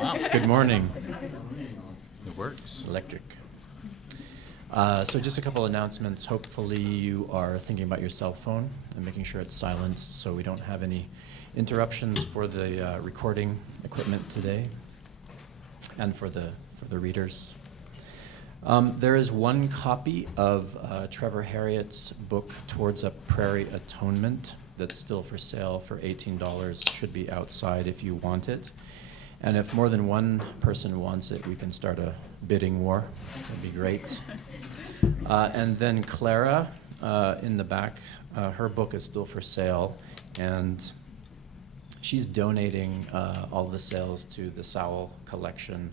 Wow. Good morning. It works. Electric. So just a couple announcements. Hopefully you are thinking about your cell phone and making sure it's silenced so we don't have any interruptions for the recording equipment today and for the readers. There is one copy of Trevor Harriot's book, Towards a Prairie Atonement, that's still for sale for $18. Should be outside if you want it. And if more than one person wants it, we can start a bidding war. That'd be great. And then Clara, in the back, her book is still for sale, and she's donating all the sales to the Sowell Collection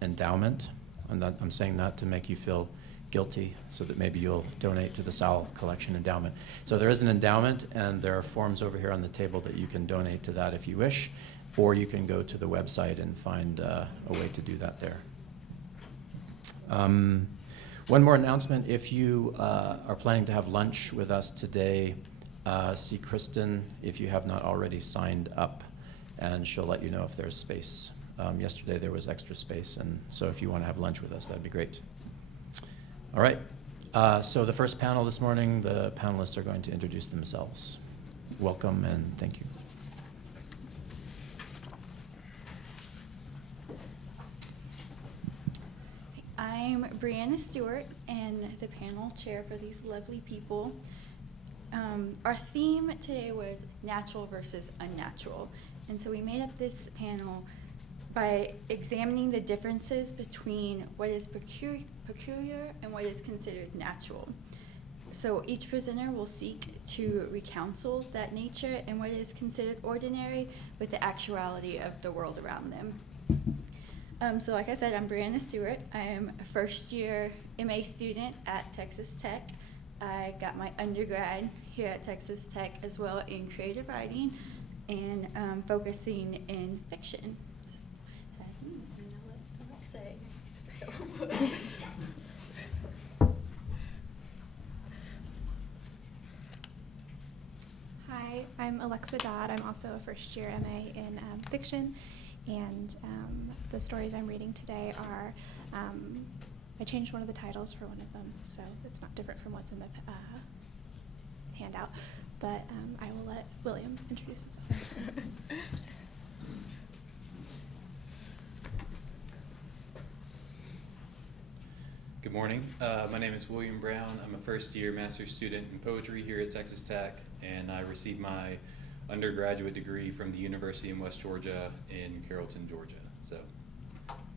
endowment. And I'm saying that to make you feel guilty, so that maybe you'll donate to the Sowell Collection endowment. So there is an endowment, and there are forms over here on the table that you can donate to that if you wish, or you can go to the website and find a way to do that there. One more announcement. If you are planning to have lunch with us today, see Kristen if you have not already signed up, and she'll let you know if there's space. Yesterday there was extra space, and so if you want to have lunch with us, that'd be great. All right. So the first panel this morning, the panelists are going to introduce themselves. Welcome and thank you. I'm Briana Stewart and the panel chair for these lovely people. Our theme today was natural versus unnatural. And so we made up this panel by examining the differences between what is peculiar and what is considered natural. So each presenter will seek to recounsel that nature and what is considered ordinary with the actuality of the world around them. So like I said, I'm Briana Stewart. I am a first-year MA student at Texas Tech. I got my undergrad here at Texas Tech as well in creative writing and focusing in fiction. That's me, and I'll let Alexa say. Hi, I'm Alexa Dodd. I'm also a first-year MA in fiction. And the stories I'm reading today are, I changed one of the titles for one of them, so it's not different from what's in the handout. But I will let William introduce himself. Good morning. My name is William Brown. I'm a first-year master's student in poetry here at Texas Tech, and I received my undergraduate degree from the University in West Georgia in Carrollton, Georgia. So,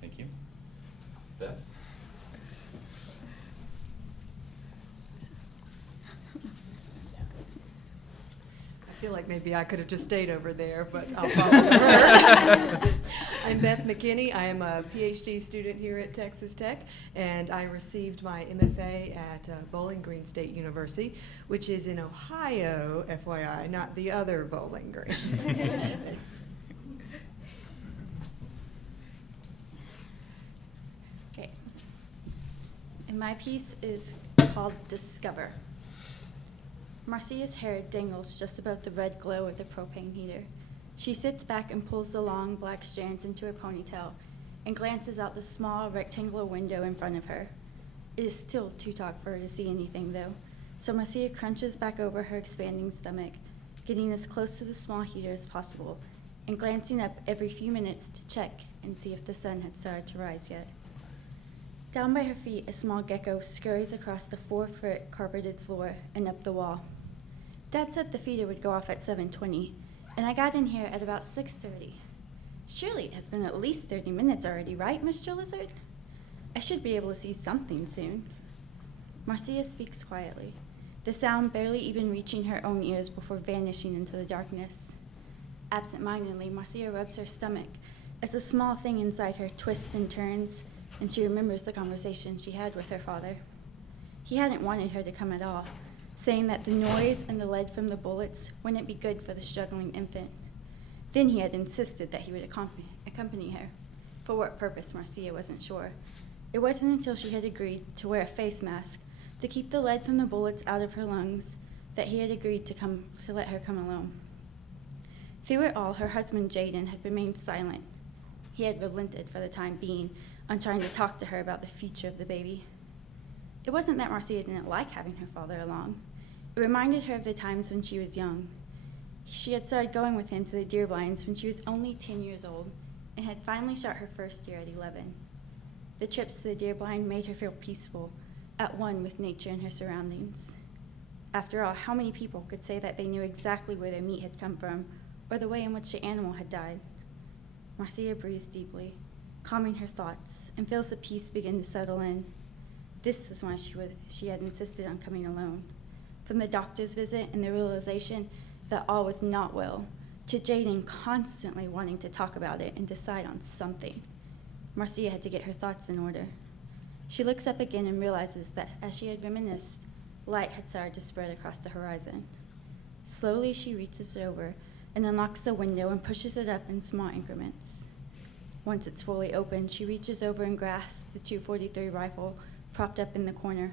thank you. Beth? I feel like maybe I could have just stayed over there, but I'll follow her. I'm Beth McKinney. I am a PhD student here at Texas Tech, and I received my MFA at Bowling Green State University, which is in Ohio, FYI, not the other Bowling Green. Okay. And my piece is called Discover. Marcia's hair dangles just above the red glow of the propane heater. She sits back and pulls the long black strands into her ponytail and glances out the small rectangular window in front of her. It is still too dark for her to see anything, though, so Marcia crunches back over her expanding stomach, getting as close to the small heater as possible and glancing up every few minutes to check and see if the sun had started to rise yet. Down by her feet, a small gecko scurries across the 4-foot carpeted floor and up the wall. Dad said the feeder would go off at 7:20, and I got in here at about 6:30. Surely it has been at least 30 minutes already, right, Mr. Lizard? I should be able to see something soon. Marcia speaks quietly, the sound barely even reaching her own ears before vanishing into the darkness. Absent-mindedly, Marcia rubs her stomach as the small thing inside her twists and turns, and she remembers the conversation she had with her father. He hadn't wanted her to come at all, saying that the noise and the lead from the bullets wouldn't be good for the struggling infant. Then he had insisted that he would accompany her. For what purpose, Marcia wasn't sure. It wasn't until she had agreed to wear a face mask to keep the lead from the bullets out of her lungs that he had agreed to let her come alone. Through it all, her husband, Jaden, had remained silent. He had relented for the time being on trying to talk to her about the future of the baby. It wasn't that Marcia didn't like having her father along. It reminded her of the times when she was young. She had started going with him to the deer blinds when she was only 10 years old and had finally shot her first deer at 11. The trips to the deer blind made her feel peaceful, at one with nature and her surroundings. After all, how many people could say that they knew exactly where their meat had come from or the way in which the animal had died? Marcia breathes deeply, calming her thoughts, and feels the peace begin to settle in. This is why she had insisted on coming alone. From the doctor's visit and the realization that all was not well, to Jaden constantly wanting to talk about it and decide on something, Marcia had to get her thoughts in order. She looks up again and realizes that as she had reminisced, light had started to spread across the horizon. Slowly, she reaches over and unlocks the window and pushes it up in small increments. Once it's fully open, she reaches over and grasps the .243 rifle propped up in the corner.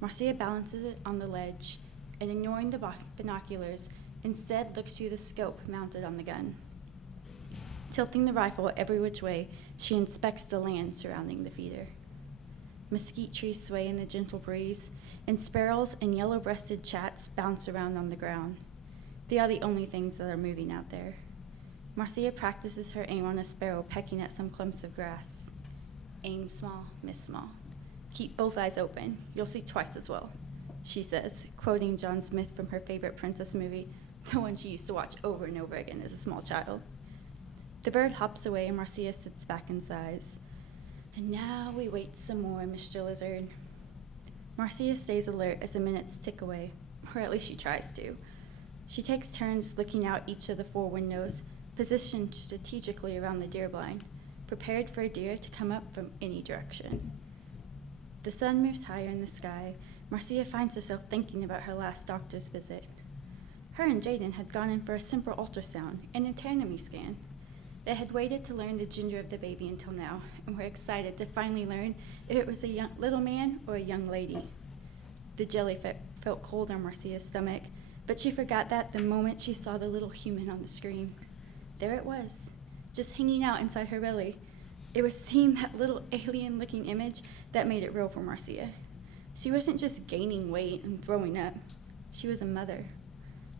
Marcia balances it on the ledge and, ignoring the binoculars, instead looks through the scope mounted on the gun. Tilting the rifle every which way, she inspects the land surrounding the feeder. Mesquite trees sway in the gentle breeze, and sparrows and yellow-breasted chats bounce around on the ground. They are the only things that are moving out there. Marcia practices her aim on a sparrow pecking at some clumps of grass. Aim small, miss small. Keep both eyes open. You'll see twice as well, she says, quoting John Smith from her favorite princess movie, the one she used to watch over and over again as a small child. The bird hops away and Marcia sits back and sighs. And now we wait some more, Mr. Lizard. Marcia stays alert as the minutes tick away, or at least she tries to. She takes turns looking out each of the 4 windows, positioned strategically around the deer blind, prepared for a deer to come up from any direction. The sun moves higher in the sky. Marcia finds herself thinking about her last doctor's visit. Her and Jaden had gone in for a simple ultrasound and anatomy scan. They had waited to learn the gender of the baby until now, and were excited to finally learn if it was a little man or a young lady. The jelly felt cold on Marcia's stomach, but she forgot that the moment she saw the little human on the screen. There it was, just hanging out inside her belly. It was seeing that little alien-looking image that made it real for Marcia. She wasn't just gaining weight and throwing up. She was a mother.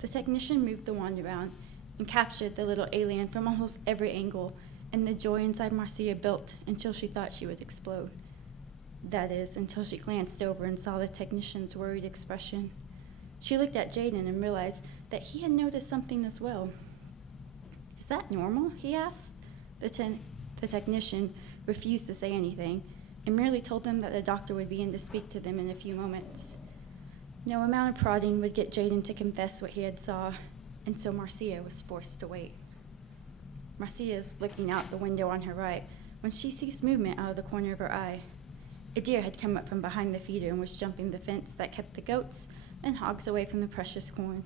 The technician moved the wand around and captured the little alien from almost every angle, and the joy inside Marcia built until she thought she would explode. That is, until she glanced over and saw the technician's worried expression. She looked at Jaden and realized that he had noticed something as well. Is that normal? He asked. The technician refused to say anything and merely told them that the doctor would be in to speak to them in a few moments. No amount of prodding would get Jaden to confess what he had saw, and so Marcia was forced to wait. Marcia is looking out the window on her right when she sees movement out of the corner of her eye. A deer had come up from behind the feeder and was jumping the fence that kept the goats and hogs away from the precious corn.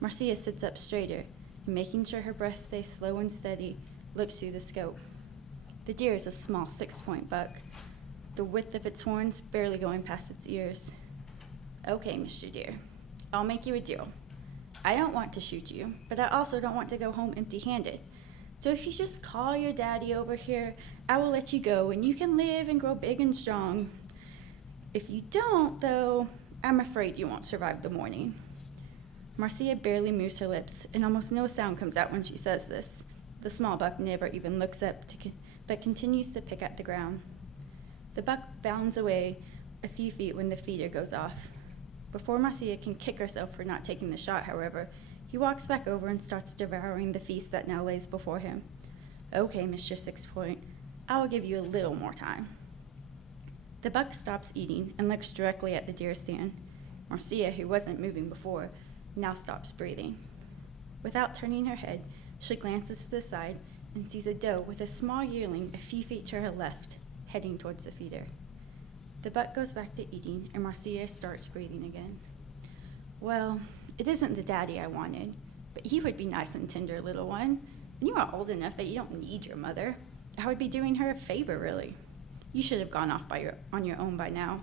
Marcia sits up straighter and, making sure her breath stays slow and steady, looks through the scope. The deer is a small 6-point buck, the width of its horns barely going past its ears. Okay, Mr. Deer, I'll make you a deal. I don't want to shoot you, but I also don't want to go home empty-handed. So if you just call your daddy over here, I will let you go and you can live and grow big and strong. If you don't, though, I'm afraid you won't survive the morning. Marcia barely moves her lips, and almost no sound comes out when she says this. The small buck never even looks up, but continues to pick at the ground. The buck bounds away a few feet when the feeder goes off. Before Marcia can kick herself for not taking the shot, however, he walks back over and starts devouring the feast that now lays before him. Okay, Mr. 6-Point, I will give you a little more time. The buck stops eating and looks directly at the deer stand. Marcia, who wasn't moving before, now stops breathing. Without turning her head, she glances to the side and sees a doe with a small yearling a few feet to her left, heading towards the feeder. The buck goes back to eating, and Marcia starts breathing again. Well, it isn't the daddy I wanted, but you would be nice and tender, little one, and you are old enough that you don't need your mother. I would be doing her a favor, really. You should have gone off on your own by now.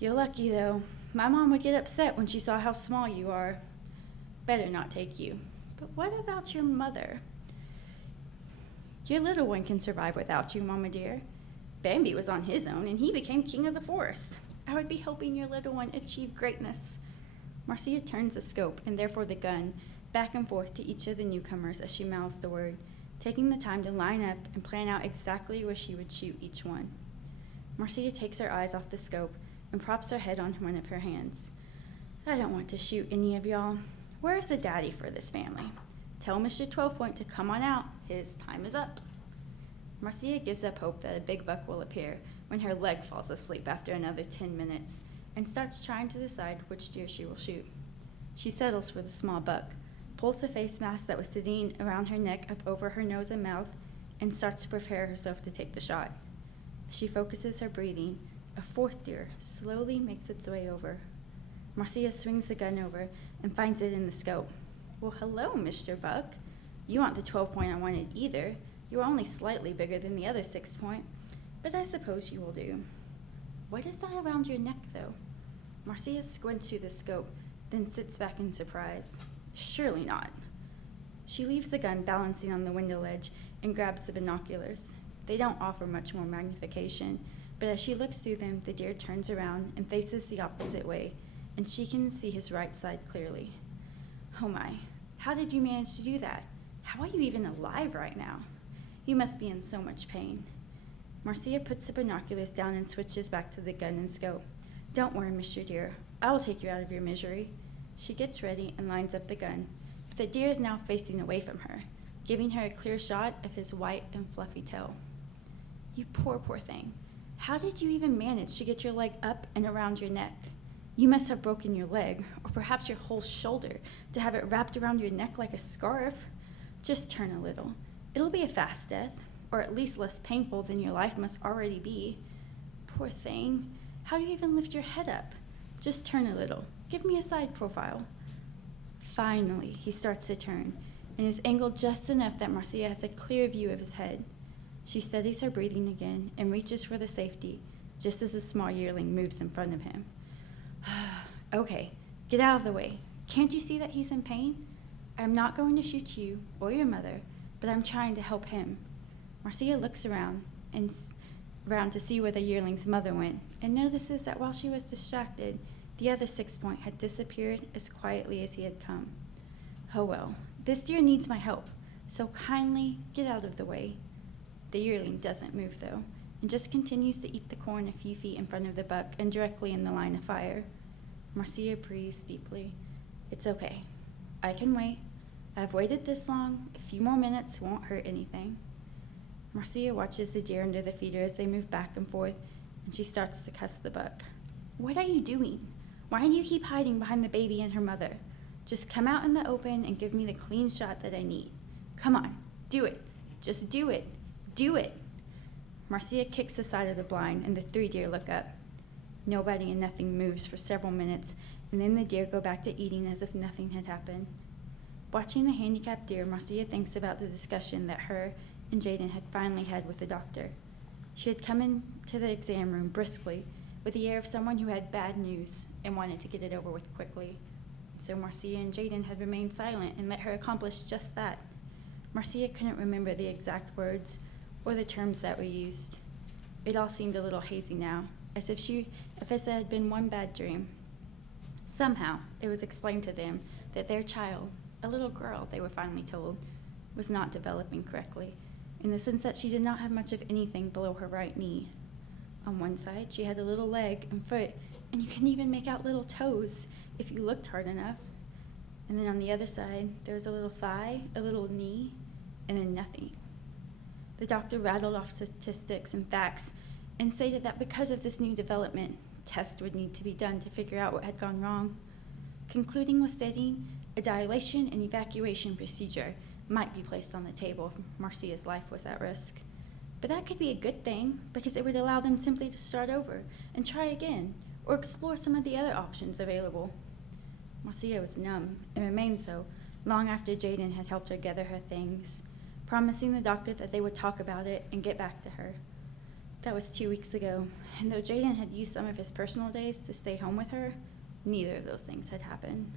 You're lucky, though. My mom would get upset when she saw how small you are. Better not take you. But what about your mother? Your little one can survive without you, Mama dear. Bambi was on his own, and he became king of the forest. I would be helping your little one achieve greatness. Marcia turns the scope, and therefore the gun, back and forth to each of the newcomers as she mouths the word, taking the time to line up and plan out exactly where she would shoot each one. Marcia takes her eyes off the scope and props her head on one of her hands. I don't want to shoot any of y'all. Where's the daddy for this family? Tell Mr. 12 Point to come on out. His time is up. Marcia gives up hope that a big buck will appear when her leg falls asleep after another 10 minutes and starts trying to decide which deer she will shoot. She settles for the small buck, pulls the face mask that was sitting around her neck up over her nose and mouth, and starts to prepare herself to take the shot. As she focuses her breathing, a fourth deer slowly makes its way over. Marcia swings the gun over and finds it in the scope. Well, hello, Mr. Buck. You aren't the 12 Point I wanted either. You are only slightly bigger than the other 6 Point, but I suppose you will do. What is that around your neck, though? Marcia squints through the scope, then sits back in surprise. Surely not. She leaves the gun balancing on the window ledge and grabs the binoculars. They don't offer much more magnification, but as she looks through them, the deer turns around and faces the opposite way, and she can see his right side clearly. Oh my, how did you manage to do that? How are you even alive right now? You must be in so much pain. Marcia puts the binoculars down and switches back to the gun and scope. Don't worry, Mr. Deer. I will take you out of your misery. She gets ready and lines up the gun, but the deer is now facing away from her, giving her a clear shot of his white and fluffy tail. You poor thing. How did you even manage to get your leg up and around your neck? You must have broken your leg, or perhaps your whole shoulder, to have it wrapped around your neck like a scarf. Just turn a little. It'll be a fast death, or at least less painful than your life must already be. Poor thing. How do you even lift your head up? Just turn a little. Give me a side profile. Finally, he starts to turn, and is angled just enough that Marcia has a clear view of his head. She steadies her breathing again and reaches for the safety, just as the small yearling moves in front of him. Okay, get out of the way. Can't you see that he's in pain? I'm not going to shoot you or your mother, but I'm trying to help him. Marcia looks around to see where the yearling's mother went, and notices that while she was distracted, the other 6 Point had disappeared as quietly as he had come. Oh well, this deer needs my help, so kindly get out of the way. The yearling doesn't move though, and just continues to eat the corn a few feet in front of the buck and directly in the line of fire. Marcia breathes deeply. It's okay. I can wait. I've waited this long. A few more minutes won't hurt anything. Marcia watches the deer under the feeder as they move back and forth, and she starts to cuss the buck. What are you doing? Why do you keep hiding behind the baby and her mother? Just come out in the open and give me the clean shot that I need. Come on, do it. Just do it. Do it. Marcia kicks the side of the blind, and the 3 deer look up. Nobody and nothing moves for several minutes, and then the deer go back to eating as if nothing had happened. Watching the handicapped deer, Marcia thinks about the discussion that her and Jaden had finally had with the doctor. She had come into the exam room briskly, with the air of someone who had bad news and wanted to get it over with quickly. So Marcia and Jaden had remained silent and let her accomplish just that. Marcia couldn't remember the exact words or the terms that were used. It all seemed a little hazy now, as if it had been one bad dream. Somehow, it was explained to them that their child, a little girl, they were finally told, was not developing correctly, in the sense that she did not have much of anything below her right knee. On one side, she had a little leg and foot, and you couldn't even make out little toes if you looked hard enough. And then on the other side, there was a little thigh, a little knee, and then nothing. The doctor rattled off statistics and facts and stated that because of this new development, tests would need to be done to figure out what had gone wrong, concluding with stating a dilation and evacuation procedure might be placed on the table if Marcia's life was at risk. But that could be a good thing, because it would allow them simply to start over and try again, or explore some of the other options available. Marcia was numb, and remained so long after Jaden had helped her gather her things, promising the doctor that they would talk about it and get back to her. That was 2 weeks ago, and though Jaden had used some of his personal days to stay home with her, neither of those things had happened.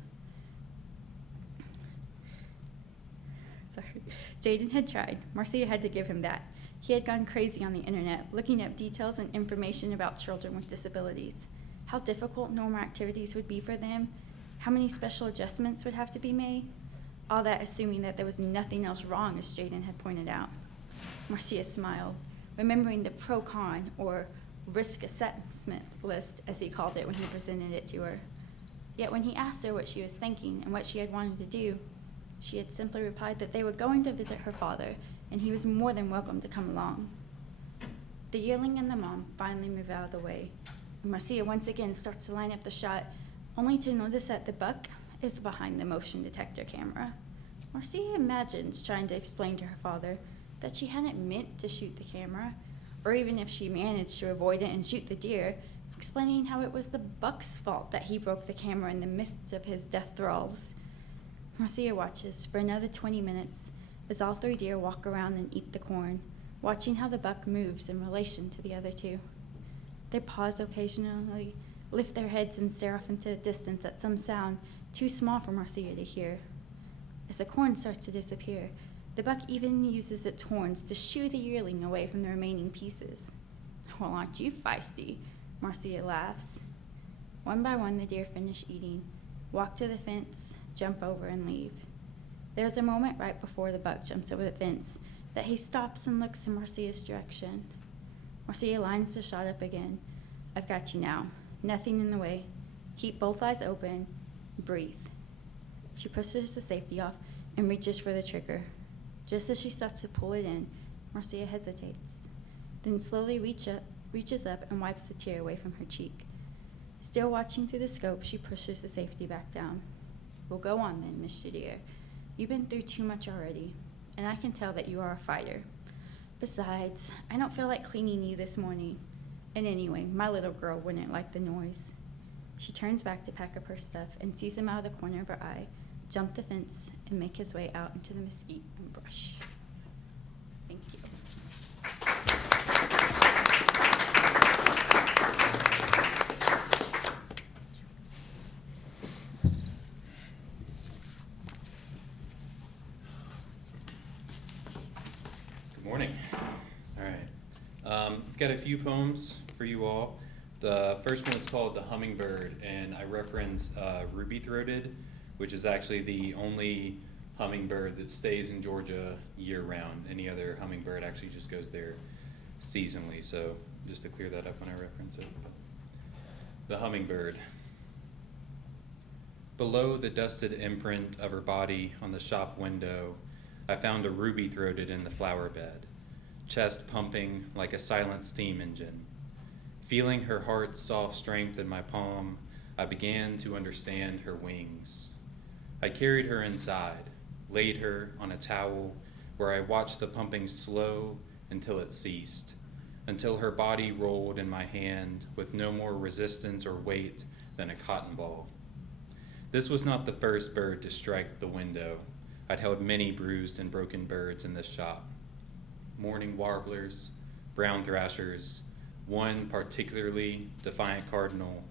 Jaden had tried. Marcia had to give him that. He had gone crazy on the internet, looking up details and information about children with disabilities. How difficult normal activities would be for them, how many special adjustments would have to be made. All that assuming that there was nothing else wrong, as Jaden had pointed out. Marcia smiled, remembering the pro-con, or risk assessment list, as he called it when he presented it to her. Yet when he asked her what she was thinking and what she had wanted to do, she had simply replied that they were going to visit her father, and he was more than welcome to come along. The yearling and the mom finally move out of the way, and Marcia once again starts to line up the shot, only to notice that the buck is behind the motion detector camera. Marcia imagines trying to explain to her father that she hadn't meant to shoot the camera, or even if she managed to avoid it and shoot the deer, explaining how it was the buck's fault that he broke the camera in the midst of his death thralls. Marcia watches for another 20 minutes as all three deer walk around and eat the corn, watching how the buck moves in relation to the other two. They pause occasionally, lift their heads and stare off into the distance at some sound too small for Marcia to hear. As the corn starts to disappear, the buck even uses its horns to shoo the yearling away from the remaining pieces. "Well, aren't you feisty?" Marcia laughs. One by one, the deer finish eating, walk to the fence, jump over, and leave. There's a moment right before the buck jumps over the fence that he stops and looks in Marcia's direction. Marcia lines the shot up again. "I've got you now. Nothing in the way. Keep both eyes open. Breathe." She pushes the safety off and reaches for the trigger. Just as she starts to pull it in, Marcia hesitates, then slowly reaches up and wipes the tear away from her cheek. Still watching through the scope, she pushes the safety back down. "Well, go on then, Mr. Deer. You've been through too much already, and I can tell that you are a fighter. Besides, I don't feel like cleaning you this morning. And anyway, my little girl wouldn't like the noise." She turns back to pack up her stuff and sees him out of the corner of her eye, jump the fence, and make his way out into the mesquite and brush. Thank you. Good morning. All right. I've got a few poems for you all. The first one is called The Hummingbird, and I reference ruby-throated, which is actually the only hummingbird that stays in Georgia year-round. Any other hummingbird actually just goes there seasonally, so just to clear that up when I reference it. The Hummingbird. Below the dusted imprint of her body on the shop window, I found a ruby-throated in the flower bed, chest pumping like a silent steam engine. Feeling her heart's soft strength in my palm, I began to understand her wings. I carried her inside, laid her on a towel, where I watched the pumping slow until it ceased, until her body rolled in my hand with no more resistance or weight than a cotton ball. This was not the first bird to strike the window. I'd held many bruised and broken birds in this shop. Mourning warblers, brown thrashers, one particularly defiant cardinal,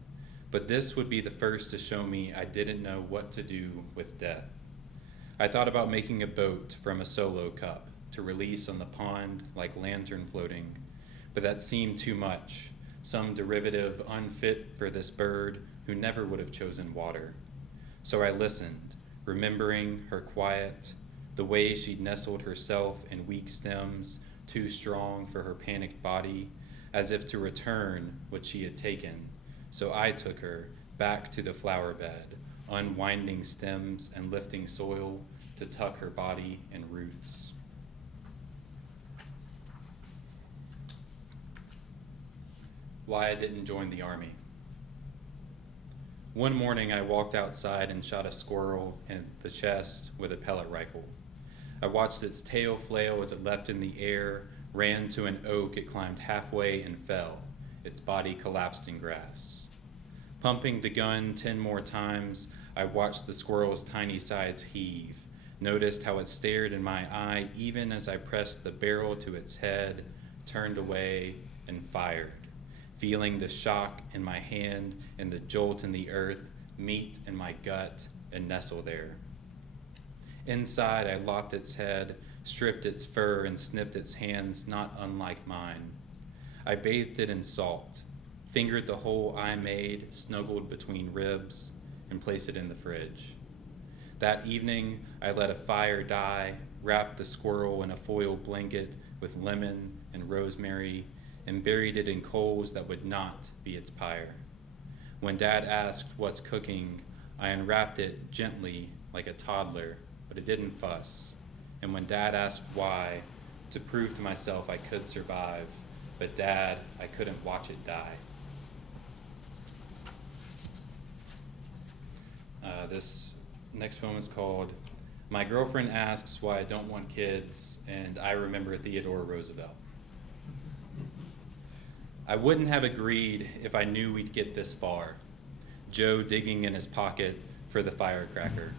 but this would be the first to show me I didn't know what to do with death. I thought about making a boat from a solo cup to release on the pond like lantern floating, but that seemed too much, some derivative unfit for this bird who never would have chosen water. So I listened, remembering her quiet, the way she'd nestled herself in weak stems, too strong for her panicked body, as if to return what she had taken. So I took her back to the flower bed, unwinding stems and lifting soil to tuck her body and roots. Why I didn't join the army. One morning I walked outside and shot a squirrel in the chest with a pellet rifle. I watched its tail flail as it leapt in the air, ran to an oak it climbed halfway and fell. Its body collapsed in grass. Pumping the gun 10 more times, I watched the squirrel's tiny sides heave, noticed how it stared in my eye even as I pressed the barrel to its head, turned away, and fired, feeling the shock in my hand and the jolt in the earth meet in my gut and nestle there. Inside, I lopped its head, stripped its fur, and snipped its hands not unlike mine. I bathed it in salt, fingered the hole I made, snuggled between ribs, and placed it in the fridge. That evening, I let a fire die, wrapped the squirrel in a foil blanket with lemon and rosemary, and buried it in coals that would not be its pyre. When Dad asked what's cooking, I unwrapped it gently like a toddler, but it didn't fuss. And when Dad asked why, to prove to myself I could survive, but Dad, I couldn't watch it die. This next poem is called My Girlfriend Asks Why I Don't Want Kids, and I Remember Theodore Roosevelt. I wouldn't have agreed if I knew we'd get this far. Joe digging in his pocket for the firecracker.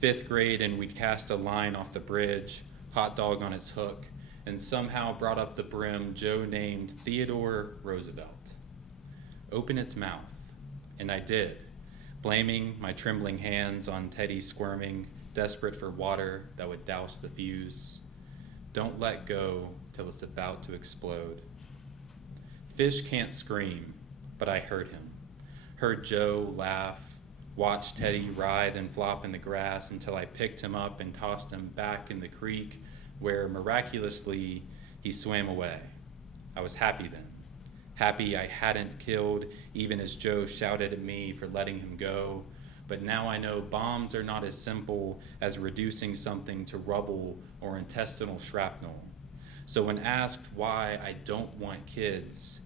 5th grade and we'd cast a line off the bridge, hot dog on its hook, and somehow brought up the brim Joe named Theodore Roosevelt. Open its mouth, and I did, blaming my trembling hands on Teddy squirming, desperate for water that would douse the fuse. Don't let go till it's about to explode. Fish can't scream, but I heard him. Heard Joe laugh, watched Teddy writhe and flop in the grass until I picked him up and tossed him back in the creek where miraculously he swam away. I was happy then. Happy I hadn't killed, even as Joe shouted at me for letting him go. But now I know bombs are not as simple as reducing something to rubble or intestinal shrapnel. So when asked why I don't want kids,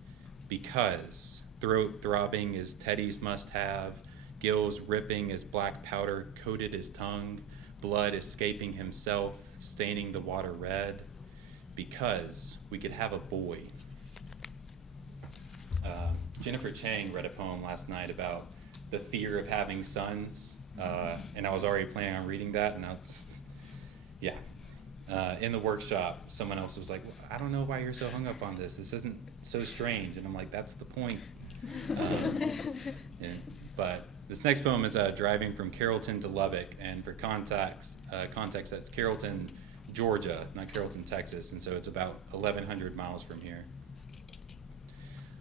because throat throbbing as Teddy's must have, gills ripping as black powder coated his tongue, blood escaping himself, staining the water red, because we could have a boy. Jennifer Chang read a poem last night about the fear of having sons, and I was already planning on reading that, and that's, yeah. In the workshop, someone else was like, I don't know why you're so hung up on this. This isn't so strange. And I'm like, that's the point. But this next poem is Driving from Carrollton to Lubbock. And for context, that's Carrollton, Georgia, not Carrollton, Texas. And so it's about 1,100 miles from here.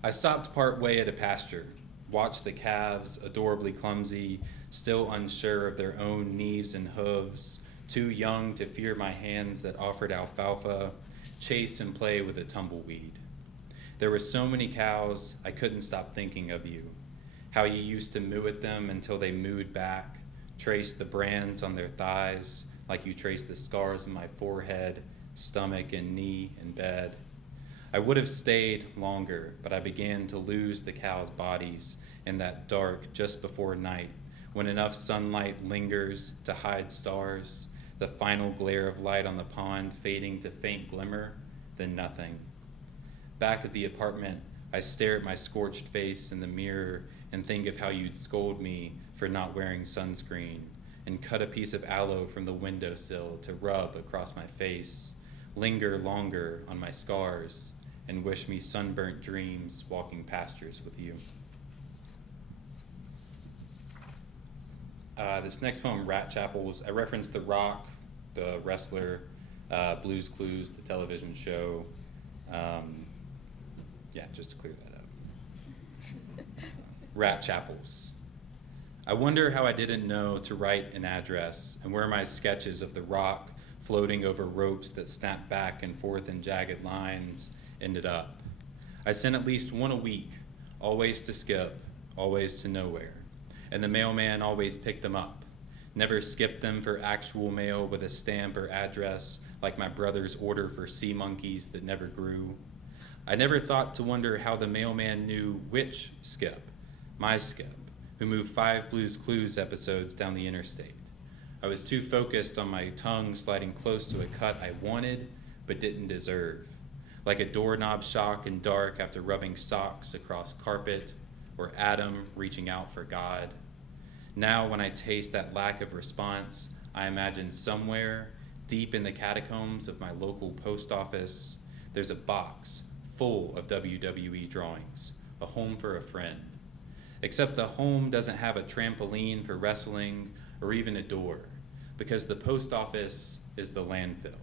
I stopped part way at a pasture, watched the calves, adorably clumsy, still unsure of their own knees and hooves, too young to fear my hands that offered alfalfa, chase and play with a tumbleweed. There were so many cows, I couldn't stop thinking of you, how you used to moo at them until they mooed back, trace the brands on their thighs like you traced the scars on my forehead, stomach, and knee in bed. I would have stayed longer, but I began to lose the cows' bodies in that dark just before night, when enough sunlight lingers to hide stars, the final glare of light on the pond fading to faint glimmer, then nothing. Back at the apartment, I stare at my scorched face in the mirror and think of how you'd scold me for not wearing sunscreen, and cut a piece of aloe from the windowsill to rub across my face, linger longer on my scars, and wish me sunburnt dreams walking pastures with you. This next poem, Rat Chapels, I referenced The Rock, the wrestler, Blue's Clues, the television show. Just to clear that up. Rat Chapels. I wonder how I didn't know to write an address and where my sketches of The Rock floating over ropes that snap back and forth in jagged lines ended up. I sent at least one a week, always to Skip, always to nowhere. And the mailman always picked them up. Never skipped them for actual mail with a stamp or address like my brother's order for sea monkeys that never grew. I never thought to wonder how the mailman knew which Skip, my Skip, who moved 5 Blue's Clues episodes down the interstate. I was too focused on my tongue sliding close to a cut I wanted but didn't deserve, like a doorknob shock in dark after rubbing socks across carpet, or Adam reaching out for God. Now when I taste that lack of response, I imagine somewhere, deep in the catacombs of my local post office, there's a box full of WWE drawings, a home for a friend. Except the home doesn't have a trampoline for wrestling or even a door, because the post office is the landfill,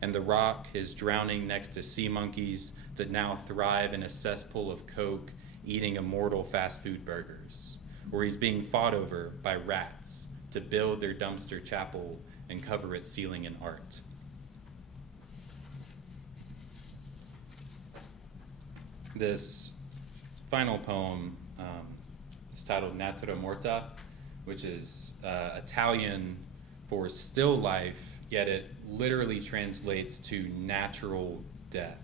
and the rock is drowning next to sea monkeys that now thrive in a cesspool of coke, eating immortal fast food burgers, or he's being fought over by rats to build their dumpster chapel and cover its ceiling in art. This final poem is titled Natura Morta, which is Italian for still life, yet it literally translates to natural death.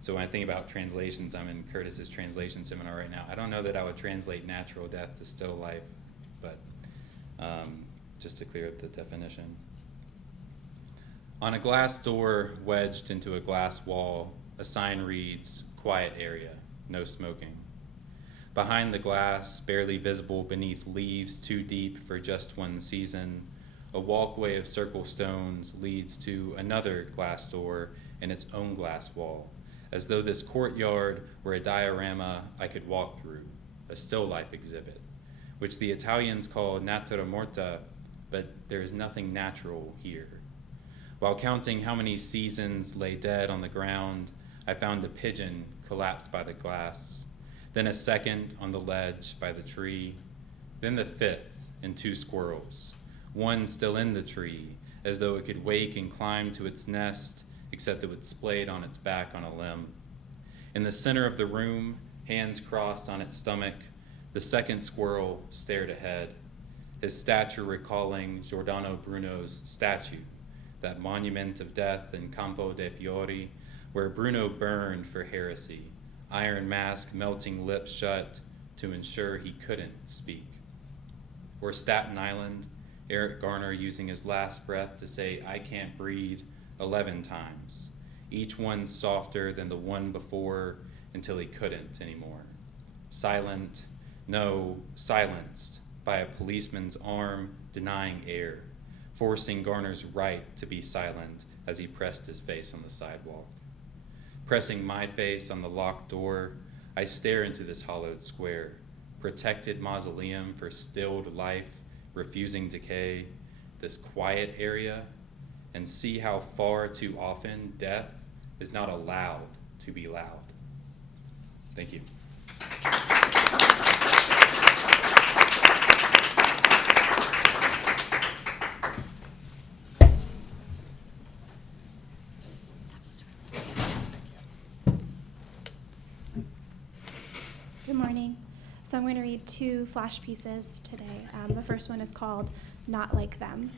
So when I think about translations, I'm in Curtis's translation seminar right now. I don't know that I would translate natural death to still life, but just to clear up the definition. On a glass door wedged into a glass wall, a sign reads, "Quiet area, no smoking." Behind the glass, barely visible beneath leaves too deep for just one season, a walkway of circle stones leads to another glass door and its own glass wall, as though this courtyard were a diorama I could walk through, a still life exhibit, which the Italians call Natura Morta, but there is nothing natural here. While counting how many seasons lay dead on the ground, I found a pigeon collapsed by the glass, then a second on the ledge by the tree, then the fifth and 2 squirrels, one still in the tree, as though it could wake and climb to its nest, except it would splayed on its back on a limb. In the center of the room, hands crossed on its stomach, the second squirrel stared ahead, his stature recalling Giordano Bruno's statue, that monument of death in Campo dei Fiori, where Bruno burned for heresy, iron mask melting lips shut to ensure he couldn't speak. Or Staten Island, Eric Garner using his last breath to say, "I can't breathe," 11 times, each one softer than the one before until he couldn't anymore. Silent, no, silenced by a policeman's arm denying air, forcing Garner's right to be silent as he pressed his face on the sidewalk. Pressing my face on the locked door, I stare into this hollowed square, protected mausoleum for stilled life, refusing decay, this quiet area, and see how far too often death is not allowed to be loud. Thank you. Good morning. So I'm going to read 2 flash pieces today. The first one is called Not Like Them.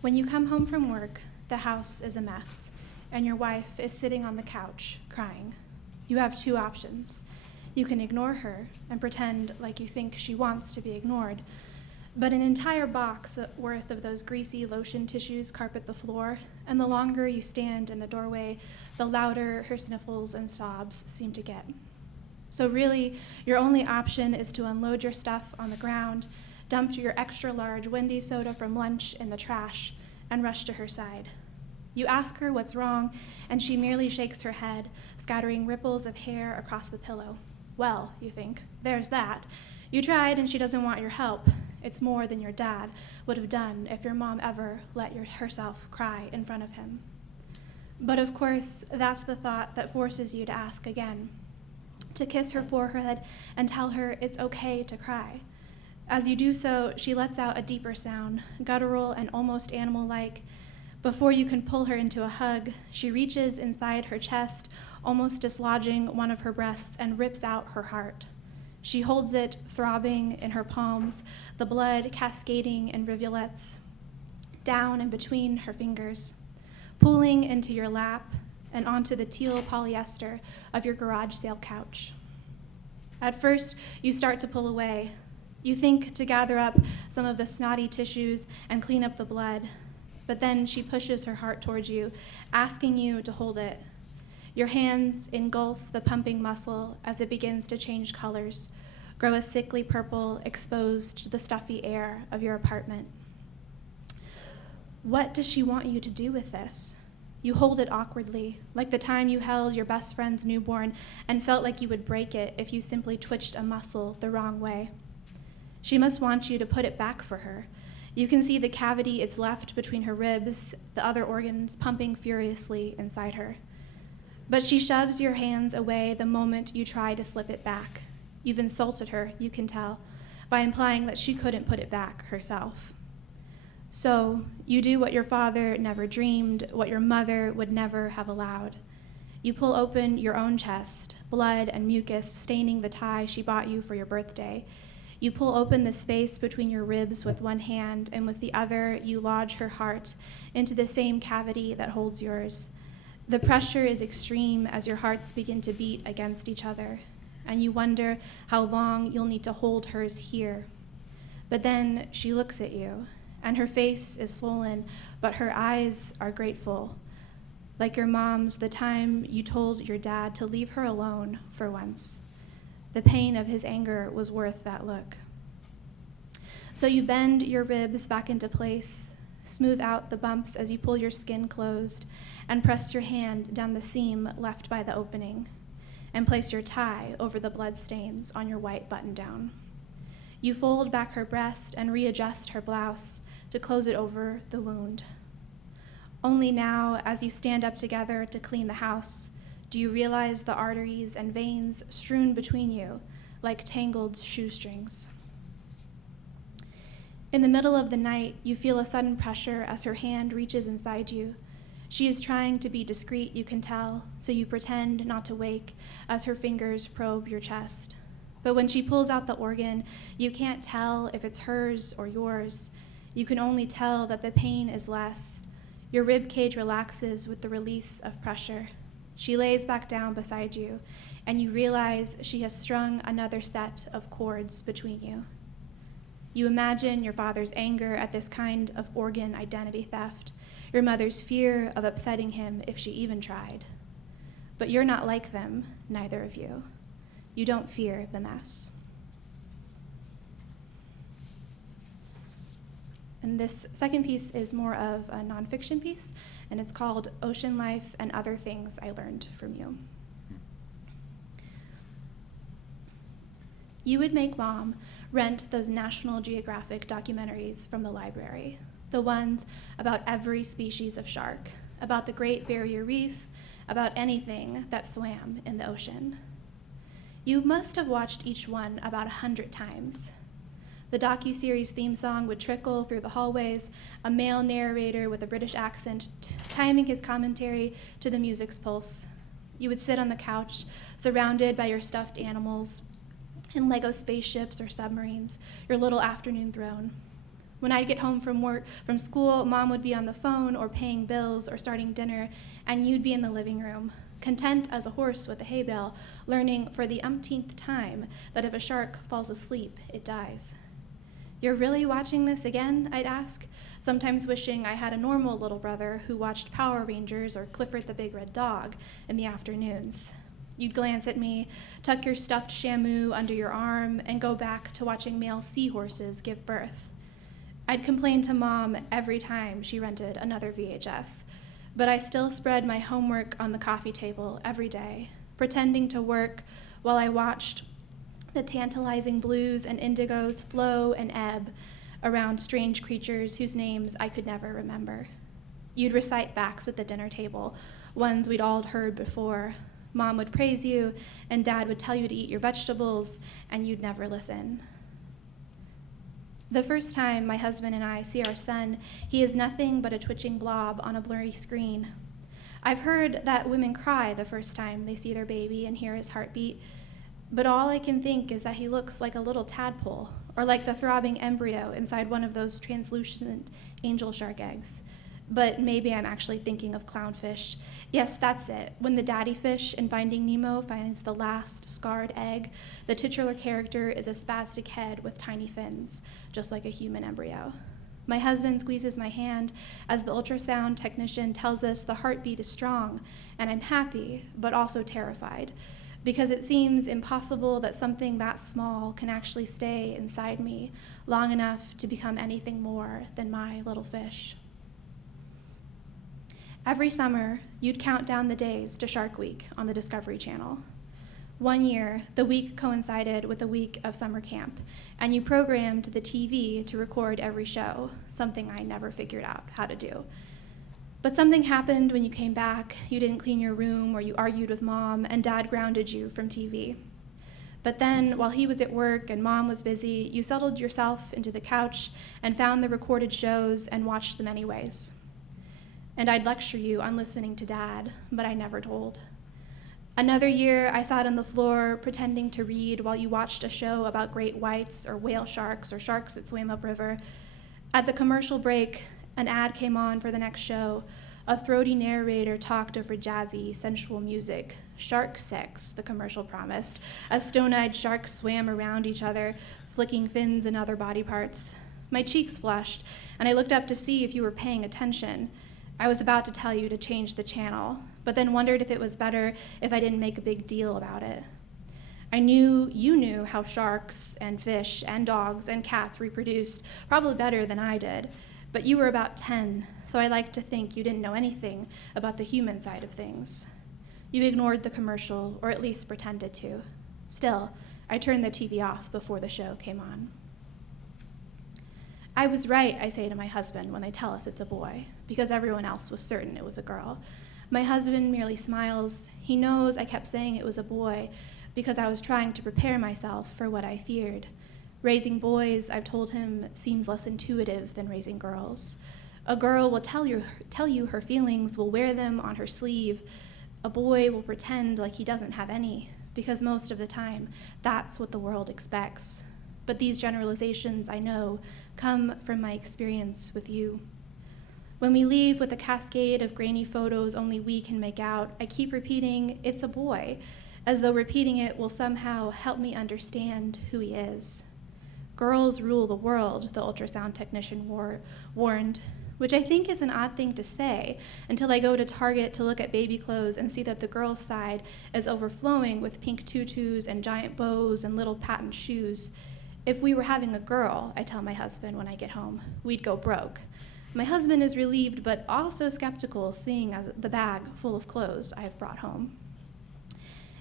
When you come home from work, the house is a mess, and your wife is sitting on the couch crying. You have 2 options. You can ignore her and pretend like you think she wants to be ignored, but an entire box worth of those greasy lotion tissues carpet the floor, and the longer you stand in the doorway, the louder her sniffles and sobs seem to get. So really, your only option is to unload your stuff on the ground, dump your extra large Wendy soda from lunch in the trash, and rush to her side. You ask her what's wrong, and she merely shakes her head, scattering ripples of hair across the pillow. Well, you think, there's that. You tried, and she doesn't want your help. It's more than your dad would have done if your mom ever let herself cry in front of him. But of course, that's the thought that forces you to ask again, to kiss her forehead and tell her it's okay to cry. As you do so, she lets out a deeper sound, guttural and almost animal-like. Before you can pull her into a hug, she reaches inside her chest, almost dislodging one of her breasts, and rips out her heart. She holds it, throbbing in her palms, the blood cascading in rivulets down and between her fingers, pooling into your lap and onto the teal polyester of your garage sale couch. At first, you start to pull away. You think to gather up some of the snotty tissues and clean up the blood, but then she pushes her heart towards you, asking you to hold it. Your hands engulf the pumping muscle as it begins to change colors, grow a sickly purple exposed to the stuffy air of your apartment. What does she want you to do with this? You hold it awkwardly, like the time you held your best friend's newborn and felt like you would break it if you simply twitched a muscle the wrong way. She must want you to put it back for her, You can see the cavity it's left between her ribs, the other organs pumping furiously inside her. But she shoves your hands away the moment you try to slip it back. You've insulted her, you can tell, by implying that she couldn't put it back herself. So you do what your father never dreamed, what your mother would never have allowed. You pull open your own chest, blood and mucus staining the tie she bought you for your birthday. You pull open the space between your ribs with one hand, and with the other, you lodge her heart into the same cavity that holds yours. The pressure is extreme as your hearts begin to beat against each other, and you wonder how long you'll need to hold hers here. But then she looks at you, and her face is swollen, but her eyes are grateful, like your mom's the time you told your dad to leave her alone for once. The pain of his anger was worth that look. So you bend your ribs back into place, smooth out the bumps as you pull your skin closed, and press your hand down the seam left by the opening, and place your tie over the bloodstains on your white button-down. You fold back her breast and readjust her blouse to close it over the wound. Only now, as you stand up together to clean the house, do you realize the arteries and veins strewn between you like tangled shoestrings. In the middle of the night, you feel a sudden pressure as her hand reaches inside you. She is trying to be discreet, you can tell, so you pretend not to wake as her fingers probe your chest. But when she pulls out the organ, you can't tell if it's hers or yours. You can only tell that the pain is less. Your rib cage relaxes with the release of pressure. She lays back down beside you, and you realize she has strung another set of cords between you. You imagine your father's anger at this kind of organ identity theft, your mother's fear of upsetting him if she even tried. But you're not like them, neither of you. You don't fear the mess. And this second piece is more of a nonfiction piece, and it's called Ocean Life and Other Things I Learned from You. You would make Mom rent those National Geographic documentaries from the library, the ones about every species of shark, about the Great Barrier Reef, about anything that swam in the ocean. You must have watched each one about 100 times. The docuseries theme song would trickle through the hallways, a male narrator with a British accent timing his commentary to the music's pulse. You would sit on the couch, surrounded by your stuffed animals and Lego spaceships or submarines, your little afternoon throne. When I'd get home from school, Mom would be on the phone or paying bills or starting dinner, and you'd be in the living room, content as a horse with a hay bale, learning for the umpteenth time that if a shark falls asleep, it dies. You're really watching this again, I'd ask, sometimes wishing I had a normal little brother who watched Power Rangers or Clifford the Big Red Dog in the afternoons. You'd glance at me, tuck your stuffed Shamu under your arm, and go back to watching male seahorses give birth. I'd complain to Mom every time she rented another VHS, but I still spread my homework on the coffee table every day, pretending to work while I watched the tantalizing blues and indigos flow and ebb around strange creatures whose names I could never remember. You'd recite facts at the dinner table, ones we'd all heard before. Mom would praise you, and Dad would tell you to eat your vegetables, and you'd never listen. The first time my husband and I see our son, he is nothing but a twitching blob on a blurry screen. I've heard that women cry the first time they see their baby and hear his heartbeat, but all I can think is that he looks like a little tadpole, or like the throbbing embryo inside one of those translucent angel shark eggs. But maybe I'm actually thinking of clownfish. Yes, that's it. When the daddy fish in Finding Nemo finds the last scarred egg, the titular character is a spastic head with tiny fins, just like a human embryo. My husband squeezes my hand as the ultrasound technician tells us the heartbeat is strong, and I'm happy, but also terrified, because it seems impossible that something that small can actually stay inside me long enough to become anything more than my little fish. Every summer, you'd count down the days to Shark Week on the Discovery Channel. One year, the week coincided with a week of summer camp, and you programmed the TV to record every show, something I never figured out how to do. But something happened when you came back. You didn't clean your room, or you argued with Mom, and Dad grounded you from TV. But then, while he was at work and Mom was busy, you settled yourself into the couch and found the recorded shows and watched them anyways. And I'd lecture you on listening to Dad, but I never told. Another year, I sat on the floor pretending to read while you watched a show about great whites or whale sharks or sharks that swam upriver. At the commercial break, an ad came on for the next show. A throaty narrator talked over jazzy, sensual music. Shark sex, the commercial promised, as stone-eyed sharks swam around each other, flicking fins and other body parts. My cheeks flushed, and I looked up to see if you were paying attention. I was about to tell you to change the channel, but then wondered if it was better if I didn't make a big deal about it. I knew you knew how sharks and fish and dogs and cats reproduced, probably better than I did, but you were about 10, so I like to think you didn't know anything about the human side of things. You ignored the commercial, or at least pretended to. Still, I turned the TV off before the show came on. I was right, I say to my husband when they tell us it's a boy, because everyone else was certain it was a girl. My husband merely smiles. He knows I kept saying it was a boy because I was trying to prepare myself for what I feared. Raising boys, I've told him, seems less intuitive than raising girls. A girl will tell you her feelings, will wear them on her sleeve. A boy will pretend like he doesn't have any, because most of the time, that's what the world expects. But these generalizations, I know, come from my experience with you. When we leave with a cascade of grainy photos only we can make out, I keep repeating, "It's a boy," as though repeating it will somehow help me understand who he is. Girls rule the world, the ultrasound technician warned, which I think is an odd thing to say until I go to Target to look at baby clothes and see that the girls' side is overflowing with pink tutus and giant bows and little patent shoes. If we were having a girl, I tell my husband when I get home, we'd go broke. My husband is relieved but also skeptical, seeing as the bag full of clothes I have brought home.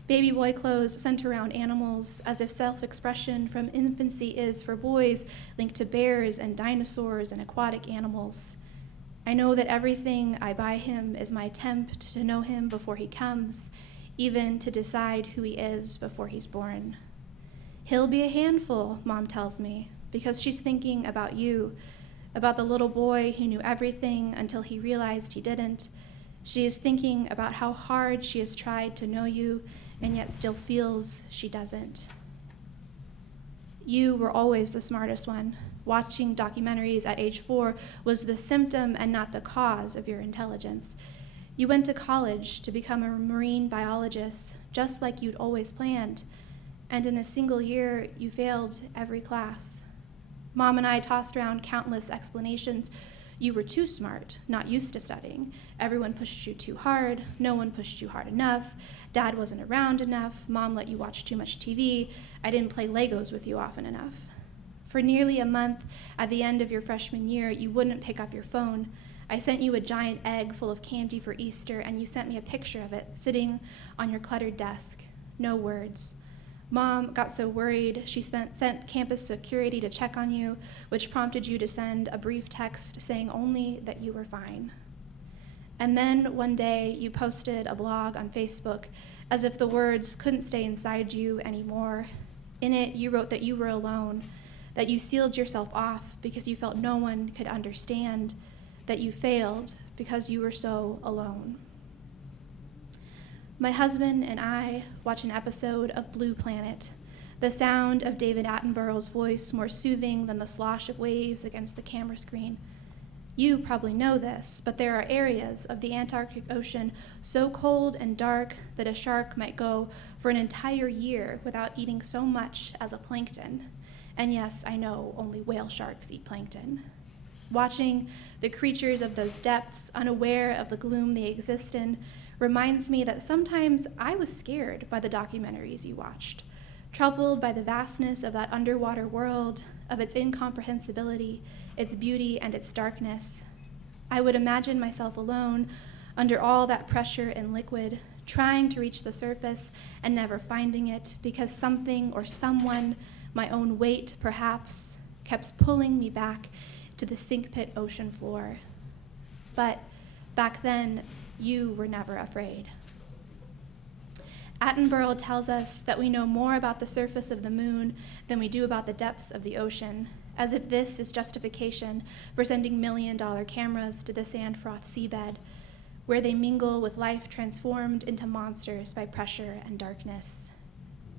Baby boy clothes center around animals, as if self-expression from infancy is, for boys, linked to bears and dinosaurs and aquatic animals. I know that everything I buy him is my attempt to know him before he comes, even to decide who he is before he's born. He'll be a handful, Mom tells me, because she's thinking about you, about the little boy who knew everything until he realized he didn't. She is thinking about how hard she has tried to know you and yet still feels she doesn't. You were always the smartest one. Watching documentaries at age 4 was the symptom and not the cause of your intelligence. You went to college to become a marine biologist, just like you'd always planned. And in a single year, you failed every class. Mom and I tossed around countless explanations. You were too smart, not used to studying. Everyone pushed you too hard. No one pushed you hard enough. Dad wasn't around enough. Mom let you watch too much TV. I didn't play Legos with you often enough. For nearly a month, at the end of your freshman year, you wouldn't pick up your phone. I sent you a giant egg full of candy for Easter, and you sent me a picture of it sitting on your cluttered desk. No words. Mom got so worried, she sent campus security to check on you, which prompted you to send a brief text saying only that you were fine. And then one day, you posted a blog on Facebook as if the words couldn't stay inside you anymore. In it, you wrote that you were alone, that you sealed yourself off because you felt no one could understand, that you failed because you were so alone. My husband and I watch an episode of Blue Planet, the sound of David Attenborough's voice more soothing than the slosh of waves against the camera screen. You probably know this, but there are areas of the Antarctic Ocean so cold and dark that a shark might go for an entire year without eating so much as a plankton. And yes, I know only whale sharks eat plankton. Watching the creatures of those depths, unaware of the gloom they exist in, reminds me that sometimes I was scared by the documentaries you watched, troubled by the vastness of that underwater world, of its incomprehensibility, its beauty, and its darkness. I would imagine myself alone under all that pressure and liquid, trying to reach the surface and never finding it because something or someone, my own weight perhaps, kept pulling me back to the sink pit ocean floor. But back then, you were never afraid. Attenborough tells us that we know more about the surface of the moon than we do about the depths of the ocean, as if this is justification for sending million-dollar cameras to the sand-froth seabed, where they mingle with life transformed into monsters by pressure and darkness.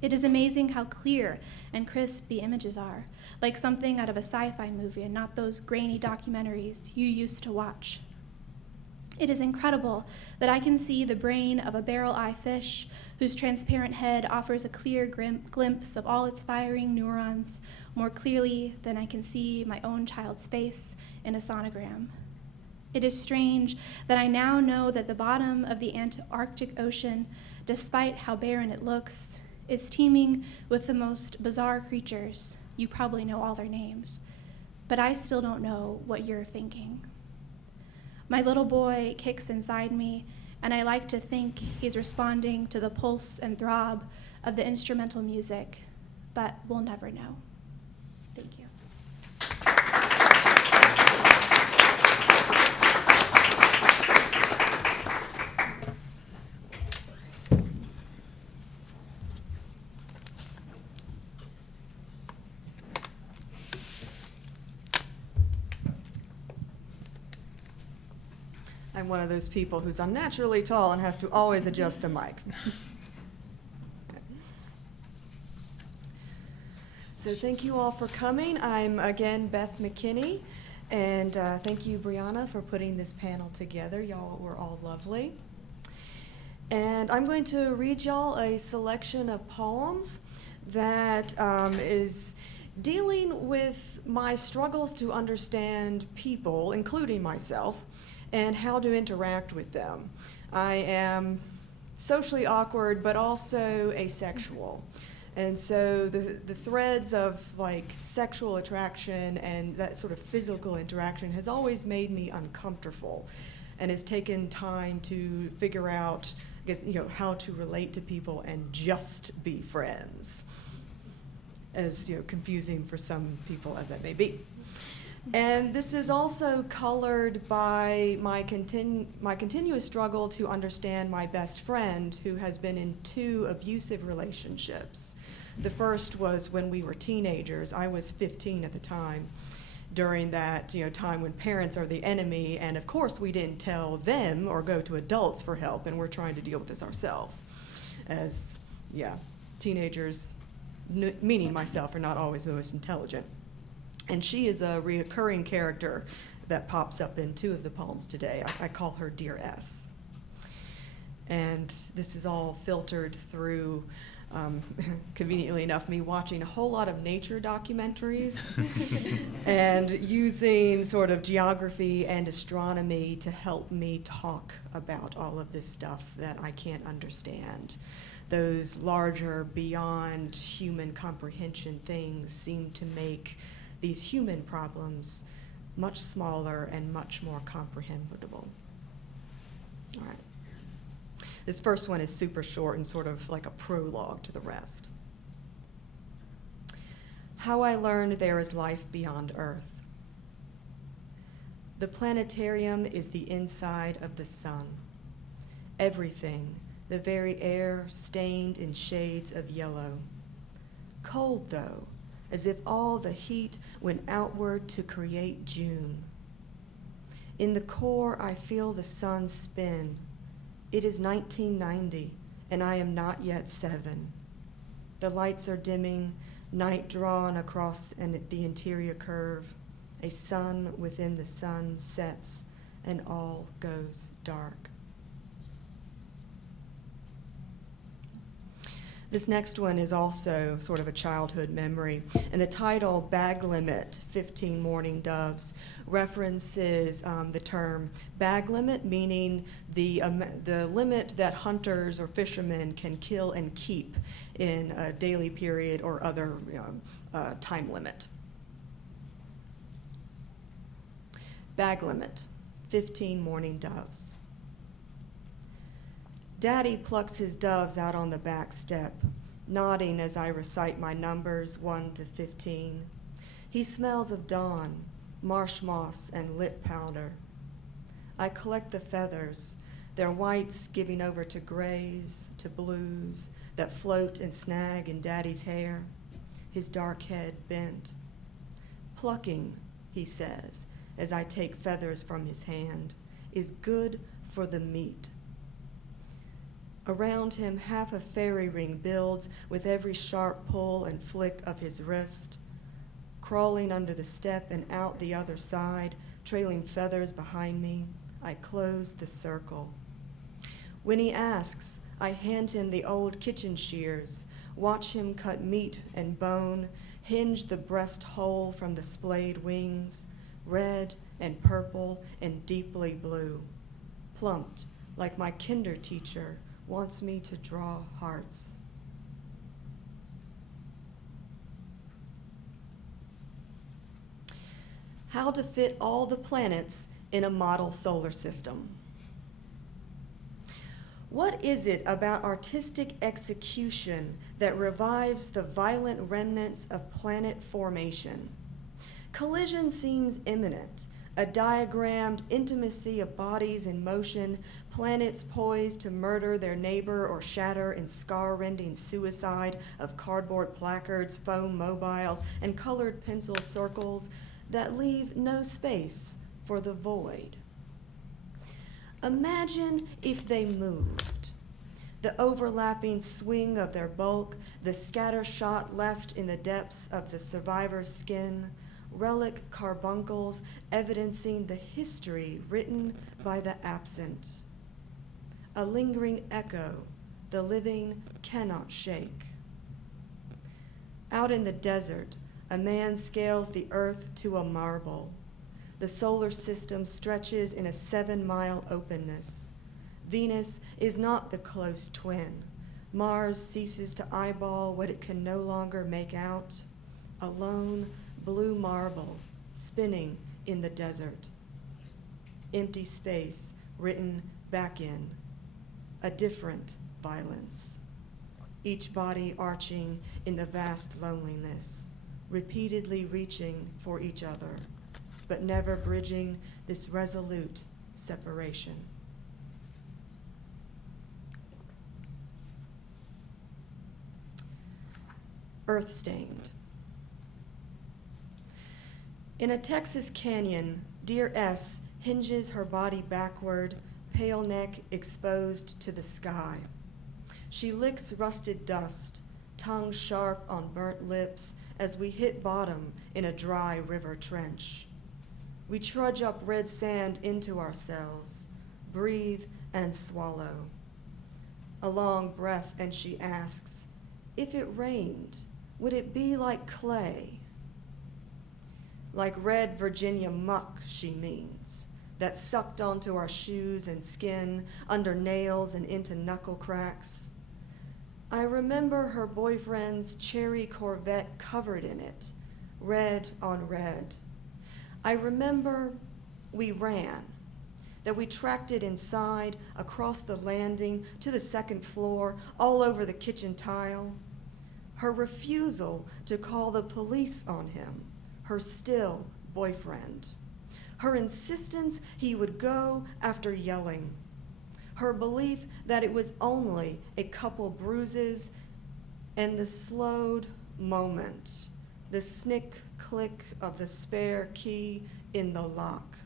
It is amazing how clear and crisp the images are, like something out of a sci-fi movie and not those grainy documentaries you used to watch. It is incredible that I can see the brain of a barrel-eye fish whose transparent head offers a clear glimpse of all its firing neurons more clearly than I can see my own child's face in a sonogram. It is strange that I now know that the bottom of the Antarctic Ocean, despite how barren it looks, is teeming with the most bizarre creatures. You probably know all their names, but I still don't know what you're thinking. My little boy kicks inside me, and I like to think he's responding to the pulse and throb of the instrumental music, but we'll never know. Thank you. I'm one of those people who's unnaturally tall and has to always adjust the mic. So thank you all for coming. I'm, again, Beth McKinney, and thank you, Briana, for putting this panel together. Y'all were all lovely. And I'm going to read y'all a selection of poems that is dealing with my struggles to understand people, including myself, and how to interact with them. I am socially awkward, but also asexual. And so the threads of like sexual attraction and that sort of physical interaction has always made me uncomfortable and has taken time to figure out, I guess, how to relate to people and just be friends, as confusing for some people as that may be. And this is also colored by my continuous struggle to understand my best friend, who has been in 2 abusive relationships. The first was when we were teenagers. I was 15 at the time, during that time when parents are the enemy, and of course we didn't tell them or go to adults for help, and we're trying to deal with this ourselves. As teenagers, meaning myself, are not always the most intelligent. And she is a reoccurring character that pops up in 2 of the poems today. I call her Dear S. And this is all filtered through, conveniently enough, me watching a whole lot of nature documentaries and using sort of geography and astronomy to help me talk about all of this stuff that I can't understand. Those larger, beyond human comprehension things seem to make these human problems much smaller and much more comprehensible. All right. This first one is super short and sort of like a prologue to the rest. How I learned there is life beyond Earth. The planetarium is the inside of the sun. Everything, the very air stained in shades of yellow. Cold, though, as if all the heat went outward to create June. In the core, I feel the sun spin. It is 1990, and I am not yet 7. The lights are dimming, night drawn across the interior curve. A sun within the sun sets, and all goes dark. This next one is also sort of a childhood memory, and the title, Bag Limit, 15 Mourning Doves, references the term bag limit, meaning the limit that hunters or fishermen can kill and keep in a daily period or other time limit. Bag limit, 15 mourning doves. Daddy plucks his doves out on the back step, nodding as I recite my numbers 1 to 15. He smells of dawn, marsh moss, and lit powder. I collect the feathers, their whites giving over to grays, to blues that float and snag in Daddy's hair, his dark head bent. Plucking, he says, as I take feathers from his hand, is good for the meat. Around him, half a fairy ring builds with every sharp pull and flick of his wrist. Crawling under the step and out the other side, trailing feathers behind me, I close the circle. When he asks, I hand him the old kitchen shears, watch him cut meat and bone, hinge the breast hole from the splayed wings, red and purple and deeply blue, plumped like my kinder teacher wants me to draw hearts. How to fit all the planets in a model solar system. What is it about artistic execution that revives the violent remnants of planet formation? Collision seems imminent, a diagrammed intimacy of bodies in motion, planets poised to murder their neighbor or shatter in scar-rending suicide of cardboard placards, foam mobiles, and colored pencil circles that leave no space for the void. Imagine if they moved. The overlapping swing of their bulk, the scattershot left in the depths of the survivor's skin, relic carbuncles evidencing the history written by the absent. A lingering echo the living cannot shake. Out in the desert, a man scales the earth to a marble. The solar system stretches in a 7-mile openness. Venus is not the close twin. Mars ceases to eyeball what it can no longer make out. A lone blue marble spinning in the desert. Empty space written back in. A different violence. Each body arching in the vast loneliness, repeatedly reaching for each other, but never bridging this resolute separation. Earth-stained. In a Texas canyon, dear S hinges her body backward, pale neck exposed to the sky. She licks rusted dust, tongue sharp on burnt lips, as we hit bottom in a dry river trench. We trudge up red sand into ourselves, breathe and swallow. A long breath, and she asks, if it rained, would it be like clay? Like red Virginia muck, she means, that sucked onto our shoes and skin, under nails and into knuckle cracks. I remember her boyfriend's cherry Corvette covered in it, red on red. I remember we ran, that we tracked it inside, across the landing, to the second floor, all over the kitchen tile. Her refusal to call the police on him, her still boyfriend. Her insistence he would go after yelling. Her belief that it was only a couple bruises, and the slowed moment, the snick click of the spare key in the lock.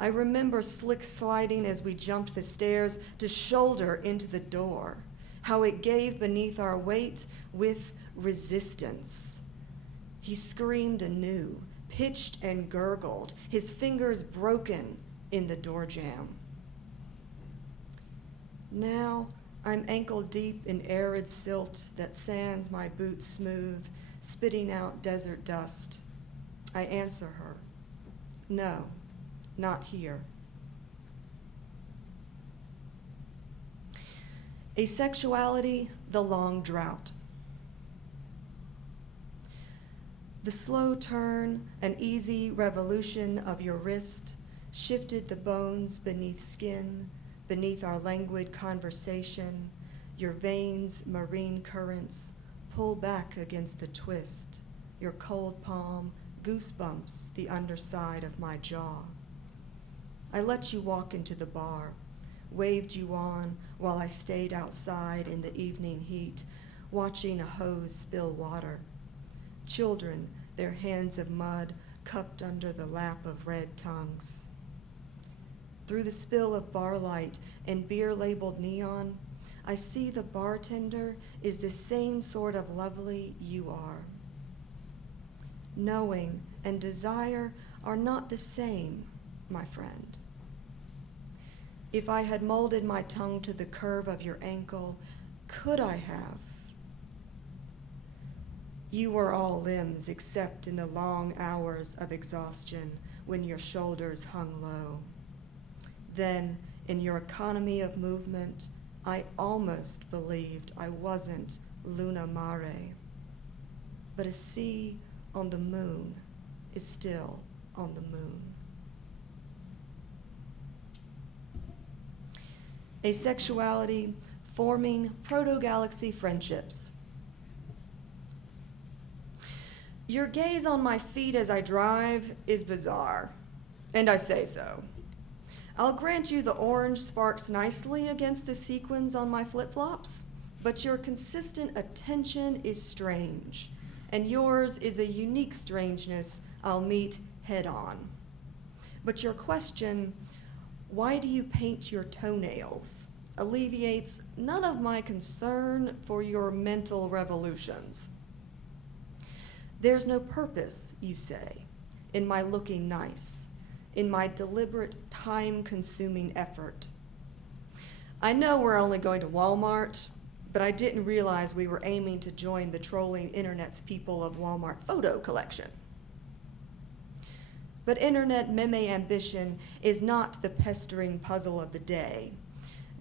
I remember slick sliding as we jumped the stairs to shoulder into the door, how it gave beneath our weight with resistance. He screamed anew, pitched and gurgled, his fingers broken in the door jamb. Now I'm ankle deep in arid silt that sands my boots smooth, spitting out desert dust. I answer her, no, not here. Asexuality, the long drought. The slow turn, an easy revolution of your wrist shifted the bones beneath skin, beneath our languid conversation, your veins, marine currents, pull back against the twist, your cold palm, goosebumps the underside of my jaw. I let you walk into the bar, waved you on while I stayed outside in the evening heat, watching a hose spill water. Children, their hands of mud cupped under the lap of red tongues. Through the spill of bar light and beer-labeled neon, I see the bartender is the same sort of lovely you are. Knowing and desire are not the same, my friend. If I had molded my tongue to the curve of your ankle, could I have? You were all limbs except in the long hours of exhaustion when your shoulders hung low. Then, in your economy of movement, I almost believed I wasn't Luna Mare. But a sea on the moon is still on the moon. Asexuality forming proto-galaxy friendships. Your gaze on my feet as I drive is bizarre, and I say so. I'll grant you the orange sparks nicely against the sequins on my flip-flops, but your consistent attention is strange, and yours is a unique strangeness I'll meet head-on. But your question, why do you paint your toenails, alleviates none of my concern for your mental revolutions. There's no purpose, you say, in my looking nice, in my deliberate, time-consuming effort. I know we're only going to Walmart, but I didn't realize we were aiming to join the trolling internet's people of Walmart photo collection. But internet meme ambition is not the pestering puzzle of the day.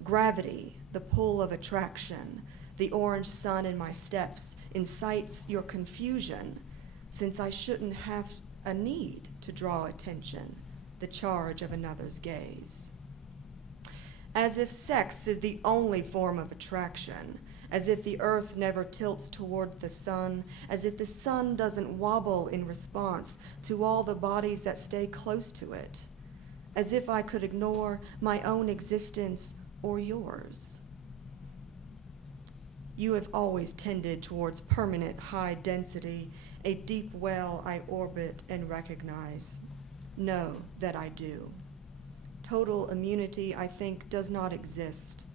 Gravity, the pull of attraction, the orange sun in my steps incites your confusion, since I shouldn't have a need to draw attention, the charge of another's gaze. As if sex is the only form of attraction, as if the earth never tilts toward the sun, as if the sun doesn't wobble in response to all the bodies that stay close to it, as if I could ignore my own existence or yours. You have always tended towards permanent high density, a deep well I orbit and recognize. Know that I do. Total immunity, I think, does not exist.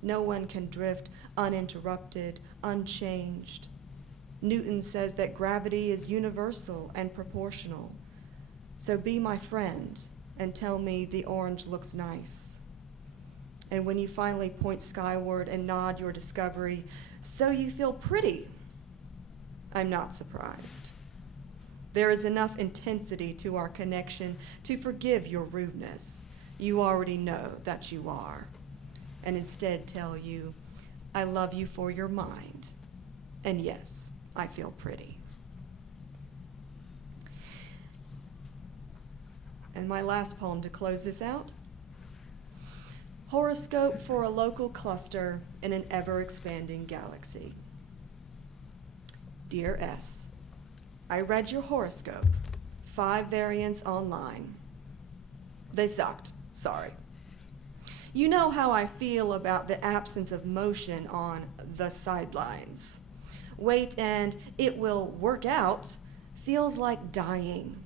No one can drift uninterrupted, unchanged. Newton says that gravity is universal and proportional. So be my friend and tell me the orange looks nice. And when you finally point skyward and nod your discovery, so you feel pretty, I'm not surprised. There is enough intensity to our connection to forgive your rudeness. You already know that you are. And instead tell you, I love you for your mind. And yes, I feel pretty. And my last poem to close this out. Horoscope for a local cluster in an ever-expanding galaxy. Dear S, I read your horoscope, 5 variants online. They sucked, sorry. You know how I feel about the absence of motion on the sidelines. Wait and it will work out feels like dying.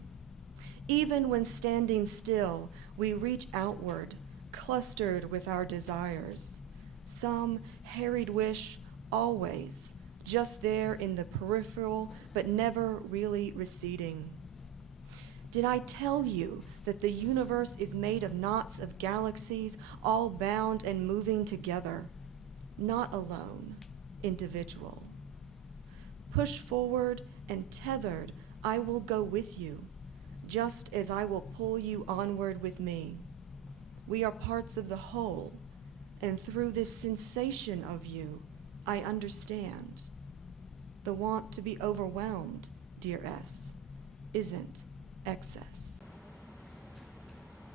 Even when standing still, we reach outward, clustered with our desires. Some harried wish, always, just there in the peripheral, but never really receding. Did I tell you that the universe is made of knots of galaxies, all bound and moving together, not alone, individual? Push forward and tethered, I will go with you, just as I will pull you onward with me. We are parts of the whole, and through this sensation of you, I understand. The want to be overwhelmed, dear S, isn't excess.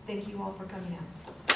Thank you all for coming out.